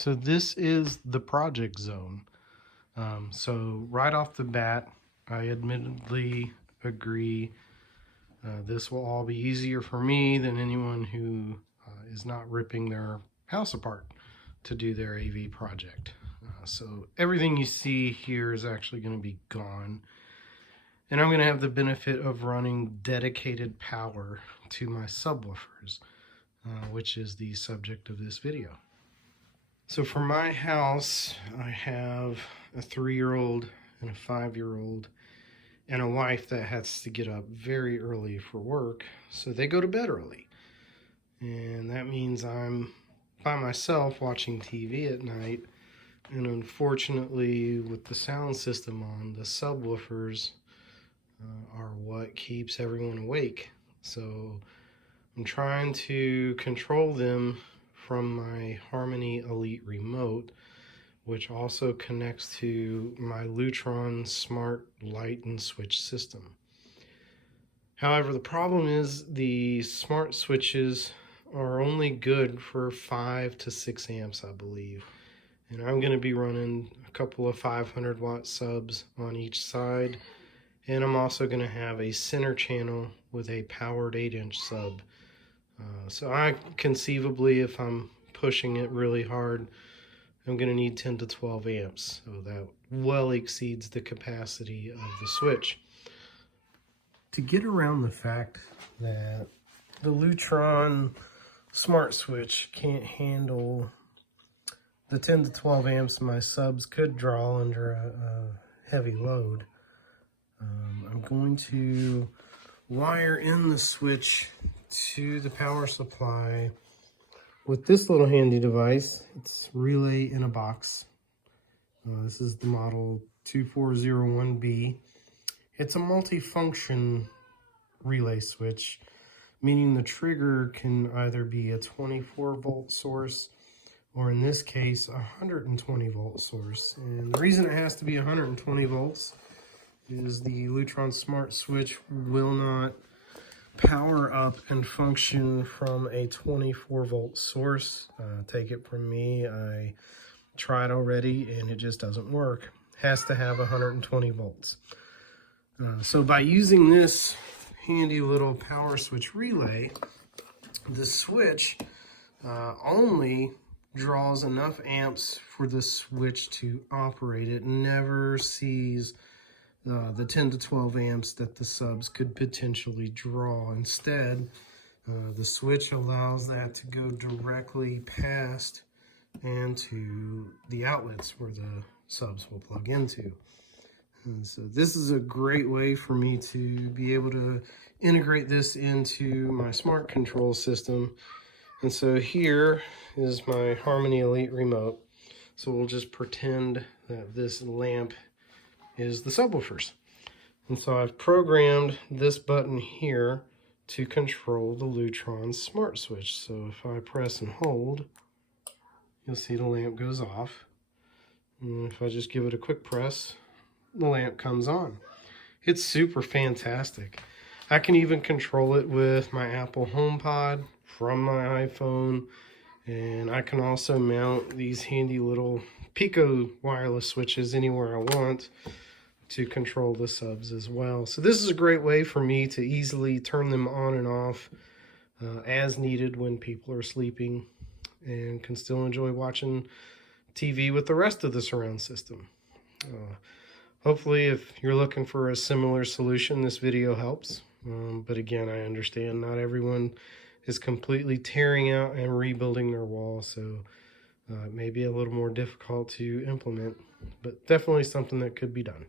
So this is the project zone. So right off the bat, I admittedly agree this will all be easier for me than anyone who is not ripping their house apart to do their AV project. So everything you see here is actually going to be gone. And I'm going to have the benefit of running dedicated power to my subwoofers, which is the subject of this video. So for my house, I have a 3-year-old and a 5-year-old and a wife that has to get up very early for work, so they go to bed early. And that means I'm by myself watching TV at night, and unfortunately with the sound system on, the subwoofers are what keeps everyone awake. So I'm trying to control them from my Harmony Elite remote, which also connects to my Lutron smart light and switch system. However, the problem is the smart switches are only good for 5 to 6 amps, I believe. And I'm going to be running a couple of 500 watt subs on each side. And I'm also going to have a center channel with a powered 8-inch sub. So I conceivably, if I'm pushing it really hard, I'm going to need 10 to 12 amps. So that well exceeds the capacity of the switch. To get around the fact that the Lutron smart switch can't handle the 10 to 12 amps my subs could draw under a heavy load, I'm going to wire in the switch to the power supply with this little handy device. It's relay in a box. This is the model 2401B. It's a multi-function relay switch, meaning the trigger can either be a 24 volt source or in this case a 120 volt source. And the reason it has to be 120 volts is the Lutron smart switch will not power up and function from a 24 volt source. Take it from me, I tried already and it just doesn't work. Has to have 120 volts. So by using this handy little power switch relay, the switch only draws enough amps for the switch to operate. It never sees the 10 to 12 amps that the subs could potentially draw. Instead, the switch allows that to go directly past and to the outlets where the subs will plug into. And so this is a great way for me to be able to integrate this into my smart control system. And so here is my Harmony Elite remote. So we'll just pretend that this lamp is the subwoofers. And so I've programmed this button here to control the Lutron smart switch. So if I press and hold, you'll see the lamp goes off. And if I just give it a quick press, the lamp comes on. It's super fantastic. I can even control it with my Apple HomePod from my iPhone, and I can also mount these handy little Pico wireless switches anywhere I want to control the subs as well. So this is a great way for me to easily turn them on and off as needed when people are sleeping, and can still enjoy watching TV with the rest of the surround system. Hopefully, if you're looking for a similar solution, this video helps. But again, I understand not everyone is completely tearing out and rebuilding their wall, so it may be a little more difficult to implement, but definitely something that could be done.